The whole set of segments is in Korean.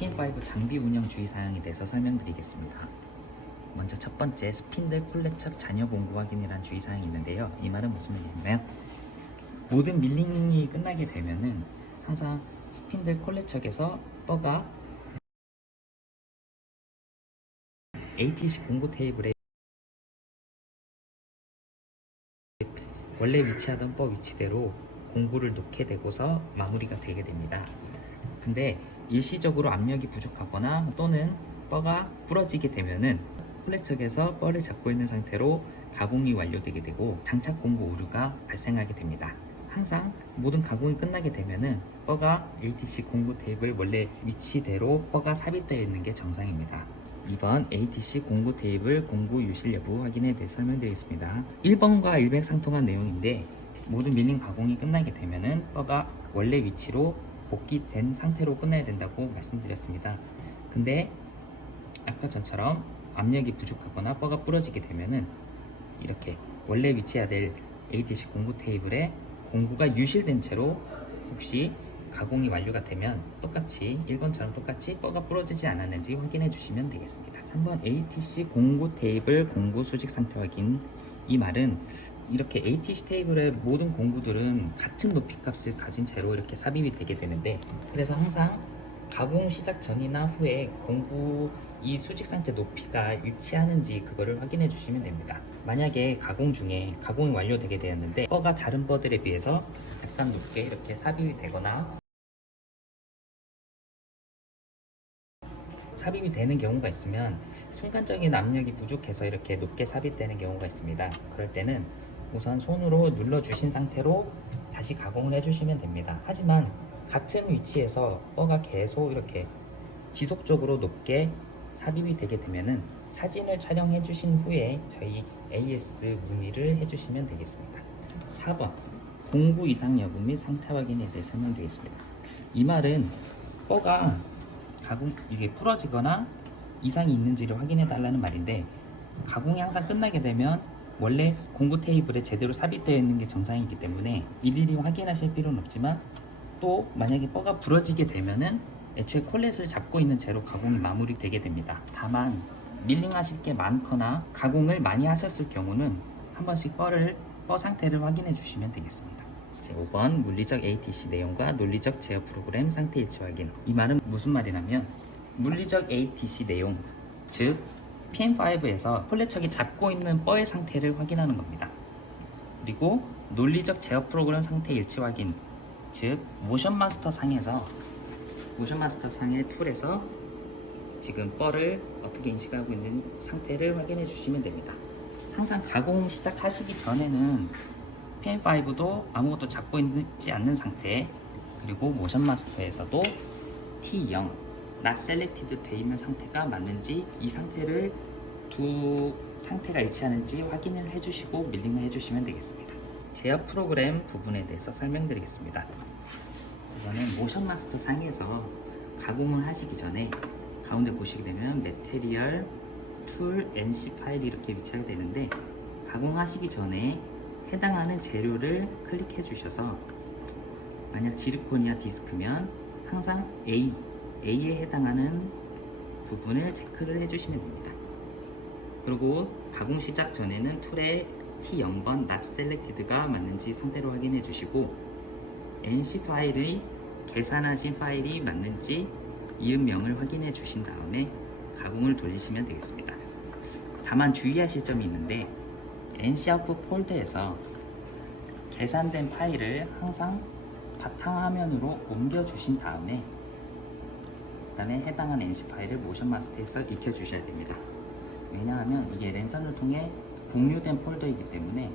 PM5 장비 운영 주의사항에 대해서 설명드리겠습니다. 먼저 첫 번째, 스핀들 콜레척 잔여 공구 확인이란 주의사항이 있는데요. 이 말은 무슨 말이냐면 모든 밀링이 끝나게 되면은 항상 스핀들 콜레척에서 뻐가 ATC 공구 테이블에 원래 위치하던 뻐 위치대로 공구를 놓게 되고서 마무리가 되게 됩니다. 근데 일시적으로 압력이 부족하거나 또는 뻐가 부러지게 되면은 콜레척에서 뻐를 잡고 있는 상태로 가공이 완료되게 되고 장착 공구 오류가 발생하게 됩니다. 항상 모든 가공이 끝나게 되면은 뻐가 ATC 공구 테이블 원래 위치대로 뻐가 삽입되어 있는 게 정상입니다. 2번 ATC 공구 테이블 공구 유실 여부 확인에 대해 설명드리겠습니다. 1번과 100상통한 내용인데 모든 밀링 가공이 끝나게 되면은 뻐가 원래 위치로 복귀된 상태로 끝나야 된다고 말씀드렸습니다. 근데 아까 전처럼 압력이 부족하거나 뻐가 부러지게 되면은 이렇게 원래 위치해야 될 ATC 공구 테이블에 공구가 유실된 채로 혹시 가공이 완료가 되면 똑같이 1번처럼 똑같이 뻐가 부러지지 않았는지 확인해 주시면 되겠습니다. 3번 ATC 공구 테이블 공구 수직 상태 확인. 이 말은 이렇게 ATC 테이블의 모든 공구들은 같은 높이 값을 가진 채로 이렇게 삽입이 되게 되는데, 그래서 항상 가공 시작 전이나 후에 공구 이 수직 상태 높이가 일치하는지 그거를 확인해 주시면 됩니다. 만약에 가공 중에 가공이 완료되게 되었는데 뻐가 다른 뻐들에 비해서 약간 높게 이렇게 삽입이 되거나 삽입이 되는 경우가 있으면 순간적인 압력이 부족해서 이렇게 높게 삽입되는 경우가 있습니다. 그럴 때는 우선 손으로 눌러주신 상태로 다시 가공을 해주시면 됩니다. 하지만 같은 위치에서 뻐가 계속 이렇게 지속적으로 높게 삽입이 되게 되면은 사진을 촬영해 주신 후에 저희 AS 문의를 해주시면 되겠습니다. 4번 공구 이상 여부 및 상태 확인에 대해 설명드리겠습니다. 이 말은 뻐가 가공 이게 부러지거나 이상이 있는지를 확인해 달라는 말인데, 가공이 항상 끝나게 되면 원래 공구 테이블에 제대로 삽입되어 있는 게 정상이기 때문에 일일이 확인하실 필요는 없지만, 또 만약에 뻐가 부러지게 되면은 애초에 콜렛을 잡고 있는 채로 가공이 마무리되게 됩니다. 다만 밀링 하실 게 많거나 가공을 많이 하셨을 경우는 한 번씩 뻐 상태를 확인해 주시면 되겠습니다. 5번 물리적 ATC 내용과 논리적 제어 프로그램 상태 일치 확인. 이 말은 무슨 말이냐면 물리적 ATC 내용, 즉 PM5에서 콜레척이 잡고 있는 뻐의 상태를 확인하는 겁니다. 그리고 논리적 제어 프로그램 상태 일치 확인, 즉 모션마스터 상의 툴에서 지금 뻐를 어떻게 인식하고 있는 상태를 확인해 주시면 됩니다. 항상 가공 시작하시기 전에는 PM5도 아무것도 잡고 있지 않는 상태, 그리고 모션마스터에서도 T0 Not Selected 돼 있는 상태가 맞는지, 이 상태를 두 상태가 일치하는지 확인을 해주시고 밀링을 해주시면 되겠습니다. 제어 프로그램 부분에 대해서 설명드리겠습니다. 이거는 모션마스터 상에서 가공을 하시기 전에 가운데 보시게 되면 메테리얼, 툴, NC 파일이 이렇게 위치하게 되는데, 가공하시기 전에 해당하는 재료를 클릭해 주셔서 만약 지르코니아 디스크면 항상 A에 해당하는 부분을 체크를 해주시면 됩니다. 그리고 가공 시작 전에는 툴의 T0번 Not Selected가 맞는지 상태로 확인해 주시고, NC 파일의 계산하신 파일이 맞는지 이음명을 확인해 주신 다음에 가공을 돌리시면 되겠습니다. 다만 주의하실 점이 있는데, NC 아웃풋 폴더에서 계산된 파일을 항상 바탕화면으로 옮겨 주신 다음에 그다음에 해당하는 NC 파일을 모션마스터에서 익혀 주셔야 됩니다. 왜냐하면 이게 랜선을 통해 공유된 폴더이기 때문에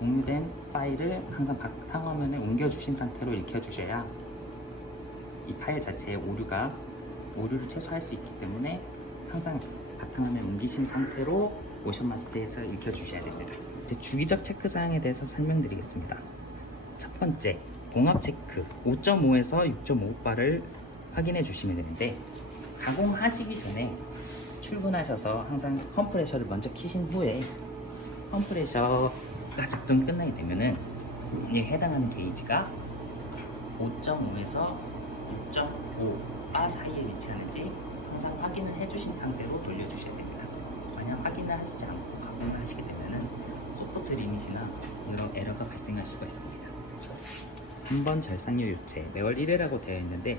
공유된 파일을 항상 바탕화면에 옮겨 주신 상태로 익혀 주셔야 이 파일 자체의 오류를 최소화할 수 있기 때문에 항상 바탕화면에 옮기신 상태로 모션마스터에서 익혀 주셔야 됩니다. 이제 주기적 체크 사항에 대해서 설명드리겠습니다. 첫 번째, 봉합 체크 5.5에서 6.5바를 확인해 주시면 되는데, 가공하시기 전에 출근하셔서 항상 컴프레셔를 먼저 키신 후에 컴프레셔가 작동이 끝나게 되면은 해당하는 게이지가 5.5에서 6.5 바 사이에 위치하는지 항상 확인을 해주신 상태로 돌려주셔야 됩니다. 만약 확인을 하시지 않고 가공을 하시게 되면은 소포트 리밋이나 이런 에러가 발생할 수가 있습니다. 3번 절삭유 교체 매월 1회라고 되어 있는데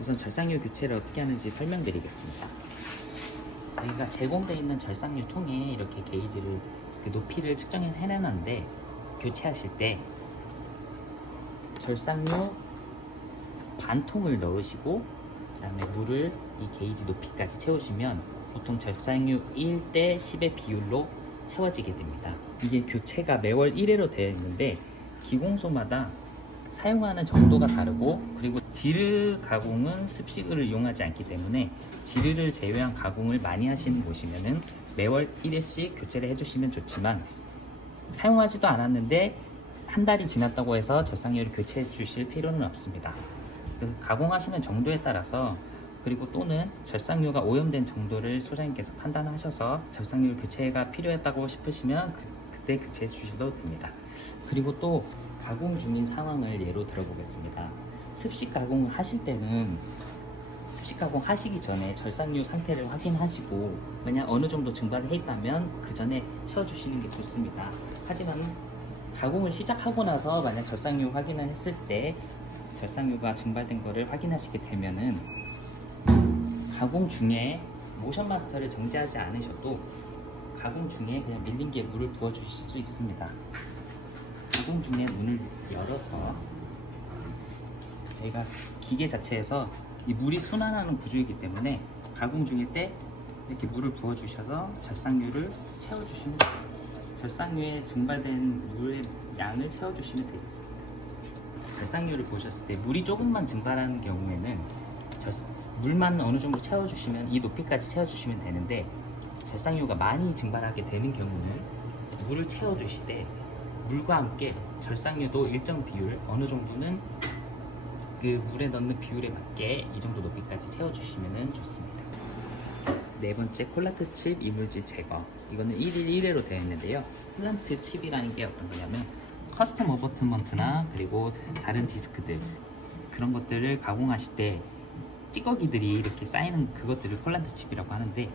우선 절삭유 교체를 어떻게 하는지 설명드리겠습니다. 저희가 제공되어 있는 절삭유 통에 이렇게 게이지를 그 높이를 측정해 내놨는데 교체하실 때 절삭유 반 통을 넣으시고 그다음에 물을 이 게이지 높이까지 채우시면 보통 절삭유 1대 10의 비율로 채워지게 됩니다. 이게 교체가 매월 1회로 되어 있는데 기공소마다 사용하는 정도가 다르고 그리고 지르 가공은 습식을 이용하지 않기 때문에 지르를 제외한 가공을 많이 하시는 곳이면은 매월 1회씩 교체를 해주시면 좋지만 사용하지도 않았는데 한 달이 지났다고 해서 절삭유를 교체해 주실 필요는 없습니다. 그래서 가공하시는 정도에 따라서 그리고 또는 절삭유가 오염된 정도를 소장님께서 판단하셔서 절삭유 교체가 필요했다고 싶으시면 그때 교체해 주셔도 됩니다. 그리고 또 가공 중인 상황을 예로 들어보겠습니다. 습식 가공을 하실 때는 습식 가공 하시기 전에 절삭유 상태를 확인하시고 만약 어느 정도 증발을 해 있다면 그 전에 채워주시는 게 좋습니다. 하지만 가공을 시작하고 나서 만약 절삭유 확인을 했을 때 절삭유가 증발된 거를 확인하시게 되면은 가공 중에 모션 마스터를 정지하지 않으셔도 가공 중에 그냥 밀린 게 물을 부어 주실 수 있습니다. 가공 중에 문을 열어서 저희가 기계 자체에서 이 물이 순환하는 구조이기 때문에 가공 중일 때 이렇게 물을 부어 주셔서 절삭유를 채워 주시면 돼요. 절삭유에 증발된 물의 양을 채워 주시면 되겠습니다. 절삭유를 보셨을 때 물이 조금만 증발하는 경우에는 물만 어느 정도 채워 주시면 이 높이까지 채워 주시면 되는데 절삭유가 많이 증발하게 되는 경우는 물을 채워 주시되 물과 함께 절삭유도 일정 비율 어느 정도는 그 물에 넣는 비율에 맞게 이 정도 높이까지 채워주시면 좋습니다. 네 번째 콜란트 칩 이물질 제거. 이거는 1일 1회로 되어 있는데요. 콜란트 칩이라는 게 어떤 거냐면 커스텀 어버트먼트나 그리고 다른 디스크들 그런 것들을 가공하실 때 찌꺼기들이 이렇게 쌓이는 그것들을 콜란트 칩이라고 하는데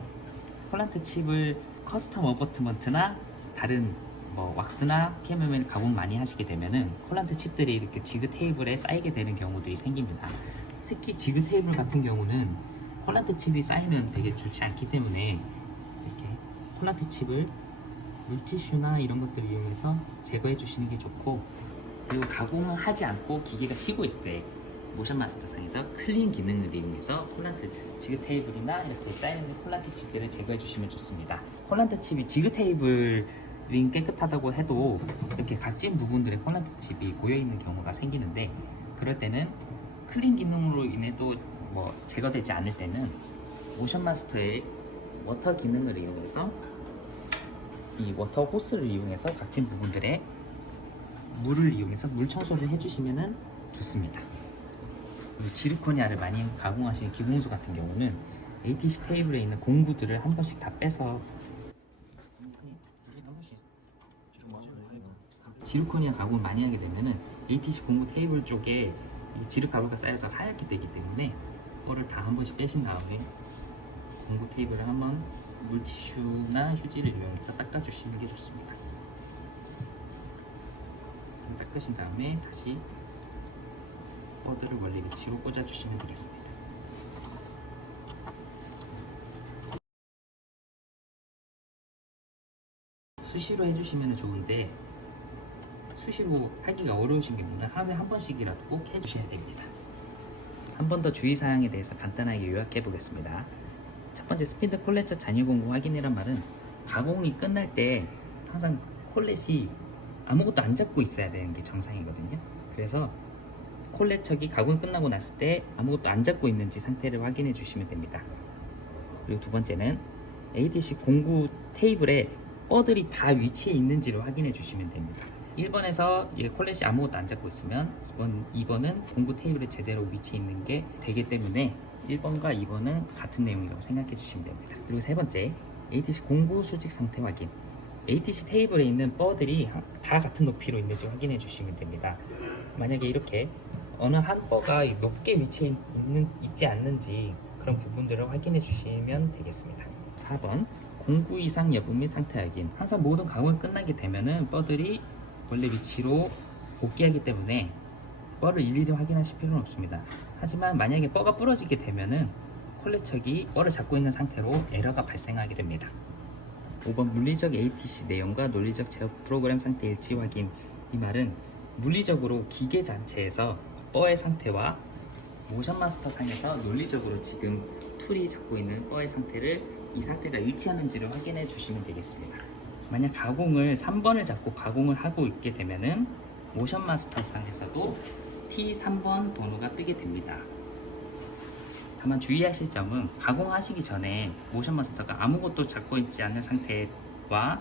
콜란트 칩을 커스텀 어버트먼트나 다른 뭐 왁스나 PMM을 가공 많이 하시게 되면은 콜란트 칩들이 이렇게 지그 테이블에 쌓이게 되는 경우들이 생깁니다. 특히 지그 테이블 같은 경우는 콜란트 칩이 쌓이면 되게 좋지 않기 때문에 이렇게 콜란트 칩을 물티슈나 이런 것들을 이용해서 제거해 주시는 게 좋고 그리고 가공을 하지 않고 기계가 쉬고 있을 때 모션 마스터 상에서 클린 기능을 이용해서 콜란트 지그 테이블이나 이렇게 쌓여있는 콜란트 칩들을 제거해 주시면 좋습니다. 콜란트 칩이 지그 테이블 깨끗하다고 해도 이렇게 각진 부분들에 콜란트 칩이 고여있는 경우가 생기는데 그럴 때는 클린 기능으로 인해도 뭐 제거되지 않을 때는 모션 마스터의 워터 기능을 이용해서 이 워터 호스를 이용해서 각진 부분들에 물을 이용해서 물 청소를 해주시면 좋습니다. 그리고 지르코니아를 많이 가공하시는 기공소 같은 경우는 ATC 테이블에 있는 공구들을 한 번씩 다 빼서 지르코니아 가공을 많이 하게 되면은 ATC 공구 테이블 쪽에 이 지르 가루가 쌓여서 하얗게 되기 때문에 그거를 다 한 번씩 빼신 다음에 공구 테이블을 한번 물티슈나 휴지를 이용해서 닦아주시는 게 좋습니다. 닦으신 다음에 다시 버드를 원래 위치로 꽂아주시면 되겠습니다. 수시로 해주시면 좋은데 수시로 하기가 어려우신 경우는 하루에 한 번씩이라도 꼭 해주셔야 됩니다. 한 번 더 주의사항에 대해서 간단하게 요약해 보겠습니다. 첫 번째 스피드 콜렛처 잔유 공구 확인이란 말은 가공이 끝날 때 항상 콜렛이 아무것도 안 잡고 있어야 되는 게 정상이거든요. 그래서 콜렛척이 가공이 끝나고 났을 때 아무것도 안 잡고 있는지 상태를 확인해 주시면 됩니다. 그리고 두 번째는 ATC 공구 테이블에 뻐들이 다 위치해 있는지를 확인해 주시면 됩니다. 1번에서 콜렛이 아무것도 안 잡고 있으면 2번은 공구 테이블에 제대로 위치해 있는 게 되기 때문에 1번과 2번은 같은 내용이라고 생각해 주시면 됩니다. 그리고 세 번째, ATC 공구 수직 상태 확인. ATC 테이블에 있는 뻐들이 다 같은 높이로 있는지 확인해 주시면 됩니다. 만약에 이렇게 어느 한 뻐가 높게 위치해 있지 않는지 그런 부분들을 확인해 주시면 되겠습니다. 4번 공구 이상 여부 및 상태 확인. 항상 모든 가공이 끝나게 되면은 뻐들이 원래 위치로 복귀하기 때문에 뻐를 일일이 확인하실 필요는 없습니다. 하지만 만약에 뻐가 부러지게 되면은 콜레척이 뻐를 잡고 있는 상태로 에러가 발생하게 됩니다. 5번 물리적 ATC 내용과 논리적 제어 프로그램 상태 일치 확인. 이 말은 물리적으로 기계 자체에서 뻐의 상태와 모션 마스터 상에서 논리적으로 지금 툴이 잡고 있는 뻐의 상태를 이 상태가 일치하는지를 확인해 주시면 되겠습니다. 만약 가공을 3번을 잡고 가공을 하고 있게 되면은 모션 마스터 상에서도 T3번 번호가 뜨게 됩니다. 다만 주의하실 점은 가공하시기 전에 모션 마스터가 아무것도 잡고 있지 않은 상태와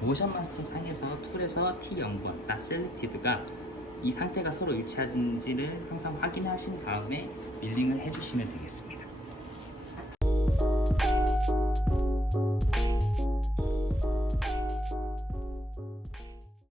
모션 마스터 상에서 툴에서 T0번, not selected가 이 상태가 서로 일치하는지를 항상 확인하신 다음에 밀링을 해주시면 되겠습니다.